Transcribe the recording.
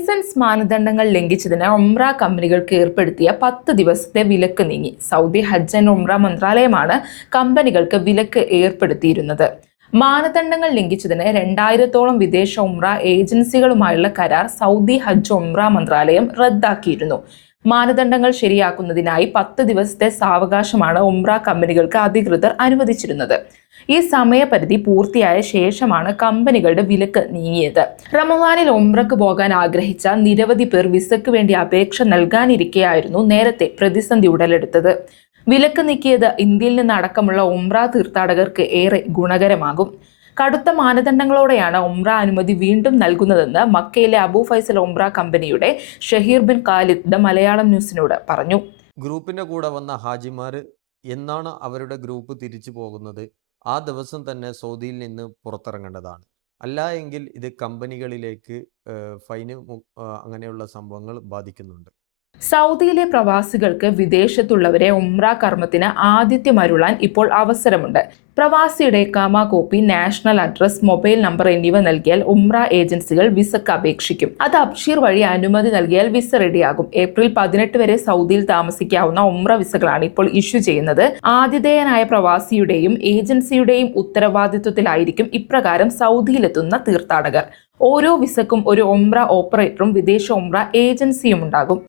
Licence മാനദണ്ഡങ്ങൾ ലംഘിച്ചതിന് ഉംറ കമ്പനികൾക്ക് ഏർപ്പെടുത്തിയ 10 ദിവസത്തെ വിലക്ക് നീങ്ങി. സൗദി ഹജ്ജ് ആൻഡ് ഉംറ മന്ത്രാലയമാണ് കമ്പനികൾക്ക് വിലക്ക് ഏർപ്പെടുത്തിയിരുന്നത്. മാനദണ്ഡങ്ങൾ ലംഘിച്ചതിന് 2000-ഓളം വിദേശ ഉംറ ഏജൻസികളുമായുള്ള കരാർ സൗദി ഹജ്ജ് ഉംറ മന്ത്രാലയം റദ്ദാക്കിയിരുന്നു. മാനദണ്ഡങ്ങൾ ശരിയാക്കുന്നതിനായി 10 ദിവസത്തെ സാവകാശമാണ് ഉംറ കമ്പനികൾക്ക് അധികൃതർ അനുവദിച്ചിരുന്നത്. ഈ സമയപരിധി പൂർത്തിയായ ശേഷമാണ് കമ്പനികളുടെ വിലക്ക് നീങ്ങിയത്. റമദാനിൽ ഉംറക്ക് പോകാൻ ആഗ്രഹിച്ച നിരവധി പേർ വിസയ്ക്ക് വേണ്ടി അപേക്ഷ നൽകാനിരിക്കെയായിരുന്നു നേരത്തെ പ്രതിസന്ധി ഉടലെടുത്തത്. വിലക്ക് നീക്കിയത് ഇന്ത്യയിൽ നിന്നടക്കമുള്ള ഉംറ തീർത്ഥാടകർക്ക് ഏറെ ഗുണകരമാകും. കടുത്ത മാനദണ്ഡങ്ങളോടെയാണ് ഉംറ അനുമതി വീണ്ടും നൽകുന്നതെന്ന് മക്കയിലെ അബു ഫൈസൽ ഉംറ കമ്പനിയുടെ ഷഹീർ ബിൻ ഖാലിദ് ദ മലയാളം ന്യൂസിനോട് പറഞ്ഞു. ഗ്രൂപ്പിന്റെ കൂടെ വന്ന ഹാജിമാർ എന്നാണ് അവരുടെ ഗ്രൂപ്പ് തിരിച്ചു പോകുന്നത്, ആ ദിവസം തന്നെ സൗദിയിൽ നിന്ന് പുറത്തിറങ്ങേണ്ടതാണ്. അല്ല എങ്കിൽ ഇത് കമ്പനികളിലേക്ക് ഫൈന് അങ്ങനെയുള്ള സംഭവങ്ങൾ ബാധിക്കുന്നുണ്ട്. സൗദിയിലെ പ്രവാസികൾക്ക് വിദേശത്തുള്ളവരെ ഉംറ കർമ്മത്തിന് ആതിഥ്യമരുളാൻ ഇപ്പോൾ അവസരമുണ്ട്. പ്രവാസിയുടെ ഇഖാമ copy, national address, mobile number എന്നിവ നൽകിയാൽ ഉംറ ഏജൻസികൾ വിസക്ക് അപേക്ഷിക്കും. അത് അബ്ഷീർ വഴി അനുമതി നൽകിയാൽ വിസ റെഡിയാകും. ഏപ്രിൽ 18 വരെ സൗദിയിൽ താമസിക്കാവുന്ന ഉംറ വിസകളാണ് ഇപ്പോൾ ഇഷ്യൂ ചെയ്യുന്നത്. ആതിഥേയനായ പ്രവാസിയുടെയും ഏജൻസിയുടെയും ഉത്തരവാദിത്വത്തിലായിരിക്കും ഇപ്രകാരം സൗദിയിലെത്തുന്ന തീർത്ഥാടകർ. ഓരോ വിസക്കും ഒരു ഉംറ ഓപ്പറേറ്ററും വിദേശ ഉംറ ഏജൻസിയും ഉണ്ടാകും.